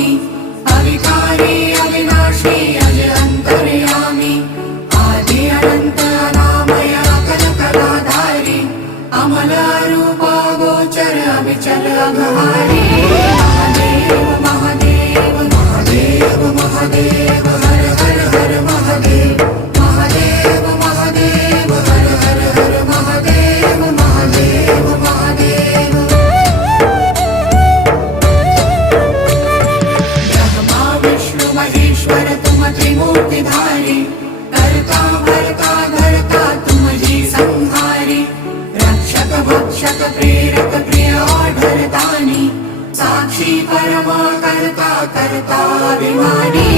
स्वामी अविकारी अविनाशी अज अंतर्यामी आदि अनंत अनामय अकल कलाधारी अमल रूप गोचर अविचल अघहारी महादेव महादेव महादेव महादेव हर हर हर महादेव महादेव महादेव हर हर हर महादेव महादेव महादेव ब्रह्मा विष्णु महेश्वर तुम त्रिमूर्तिधारी कर्ता भर्ता धर्ता तुम जी संहारी रक्षक भक्षक प्रेरक प्रिय आढरतानी साक्षी परमा कर्ता कर्ता अभिमानी